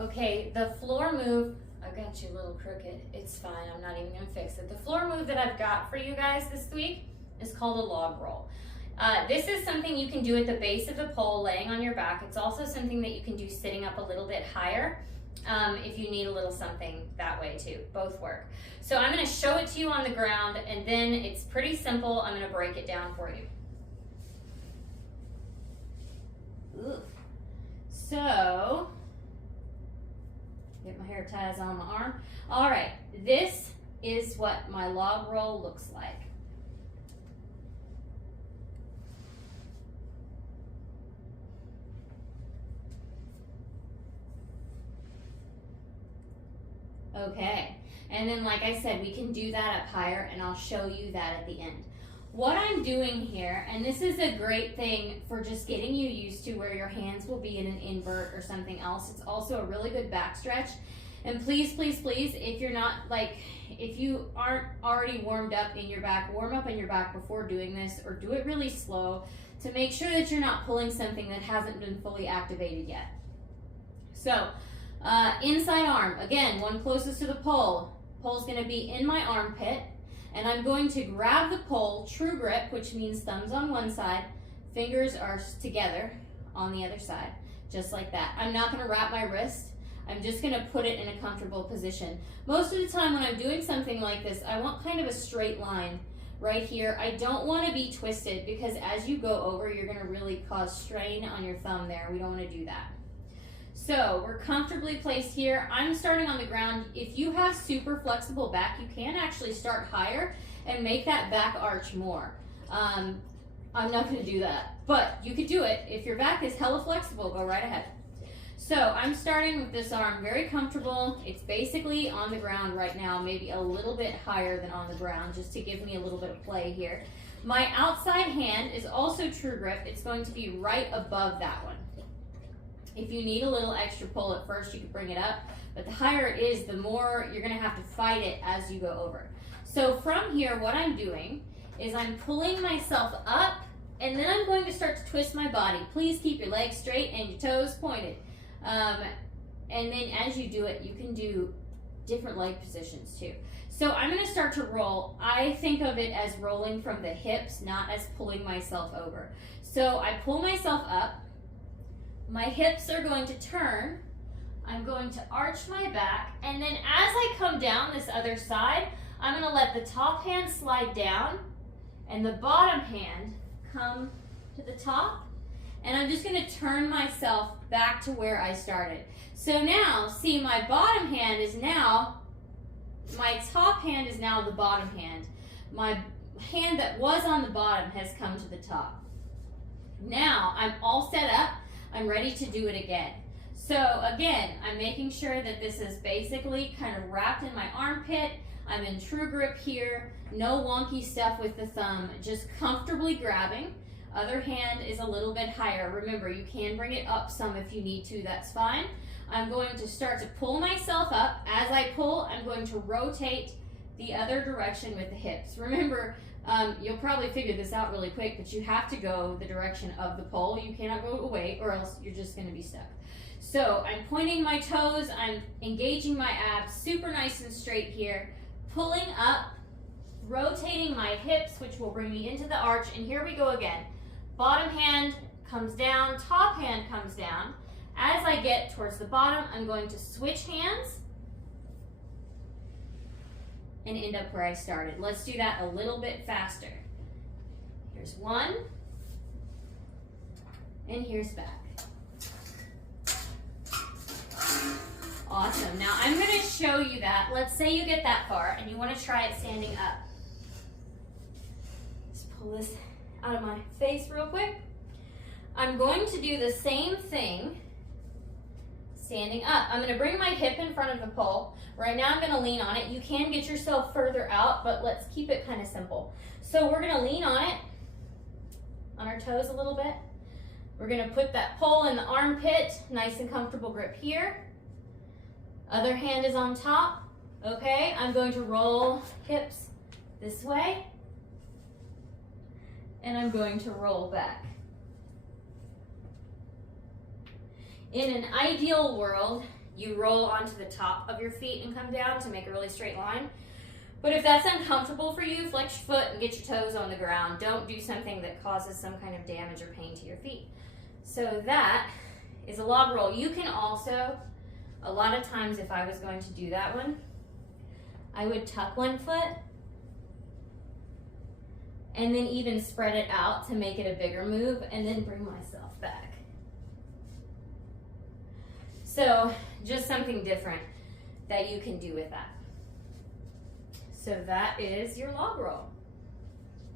Okay, the floor move, I got you a little crooked. It's fine, I'm not even gonna fix it. The floor move that I've got for you guys this week is called a log roll. This is something you can do at the base of the pole, laying on your back. It's also something that you can do sitting up a little bit higher if you need a little something that way too. Both work. So I'm gonna show it to you on the ground, and then it's pretty simple. I'm gonna break it down for you. Ooh. So, get my hair ties on my arm. All right, this is what my log roll looks like. Okay, and then like I said, we can do that up higher, and I'll show you that at the end. What I'm doing here, and this is a great thing for just getting you used to where your hands will be in an invert or something else. It's also a really good back stretch. And please, please, please, if you're not if you aren't already warmed up in your back, warm up in your back before doing this, or do it really slow to make sure that you're not pulling something that hasn't been fully activated yet. So, inside arm, again, one closest to the pole. Pole's gonna be in my armpit, and I'm going to grab the pole, true grip, which means thumbs on one side, fingers are together on the other side, just like that. I'm not gonna wrap my wrist. I'm just gonna put it in a comfortable position. Most of the time when I'm doing something like this, I want kind of a straight line right here. I don't wanna be twisted, because as you go over, you're gonna really cause strain on your thumb there. We don't wanna do that. So we're comfortably placed here. I'm starting on the ground. If you have super flexible back, you can actually start higher and make that back arch more. I'm not gonna do that, but you could do it. If your back is hella flexible, go right ahead. So I'm starting with this arm very comfortable. It's basically on the ground right now, maybe a little bit higher than on the ground, just to give me a little bit of play here. My outside hand is also true grip. It's going to be right above that one. If you need a little extra pull at first, you can bring it up, but the higher it is, the more you're gonna have to fight it as you go over. So from here, what I'm doing is I'm pulling myself up, and then I'm going to start to twist my body. Please keep your legs straight and your toes pointed. And then as you do it, you can do different leg positions too. So I'm gonna start to roll. I think of it as rolling from the hips, not as pulling myself over. So I pull myself up, my hips are going to turn, I'm going to arch my back, and then as I come down this other side, I'm gonna let the top hand slide down and the bottom hand come to the top, and I'm just gonna turn myself back to where I started. So now, see, my bottom hand is now, my top hand is now the bottom hand. My hand that was on the bottom has come to the top. Now, I'm all set up. I'm ready to do it again. So again, I'm making sure that this is basically kind of wrapped in my armpit. I'm in true grip here. No wonky stuff with the thumb, just comfortably grabbing. Other hand is a little bit higher. Remember, you can bring it up some if you need to, that's fine. I'm going to start to pull myself up. As I pull, I'm going to rotate the other direction with the hips. Remember, you'll probably figure this out really quick, but you have to go the direction of the pole. You cannot go away, or else you're just gonna be stuck. So I'm pointing my toes, I'm engaging my abs, super nice and straight here, pulling up, rotating my hips, which will bring me into the arch, and here we go again. Bottom hand comes down, top hand comes down. As I get towards the bottom, I'm going to switch hands and end up where I started. Let's do that a little bit faster. Here's one, and here's back. Awesome. Now I'm going to show you that. Let's say you get that far and you want to try it standing up. Let's pull this out of my face real quick. I'm going to do the same thing standing up. I'm going to bring my hip in front of the pole. Right now I'm going to lean on it. You can get yourself further out, but let's keep it kind of simple. So we're going to lean on it, on our toes a little bit. We're going to put that pole in the armpit, nice and comfortable grip here. Other hand is on top. Okay, I'm going to roll hips this way, and I'm going to roll back. In an ideal world, you roll onto the top of your feet and come down to make a really straight line. But if that's uncomfortable for you, flex your foot and get your toes on the ground. Don't do something that causes some kind of damage or pain to your feet. So that is a log roll. You can also, a lot of times if I was going to do that one, I would tuck one foot and then even spread it out to make it a bigger move and then bring myself back. So just something different that you can do with that. So that is your log roll.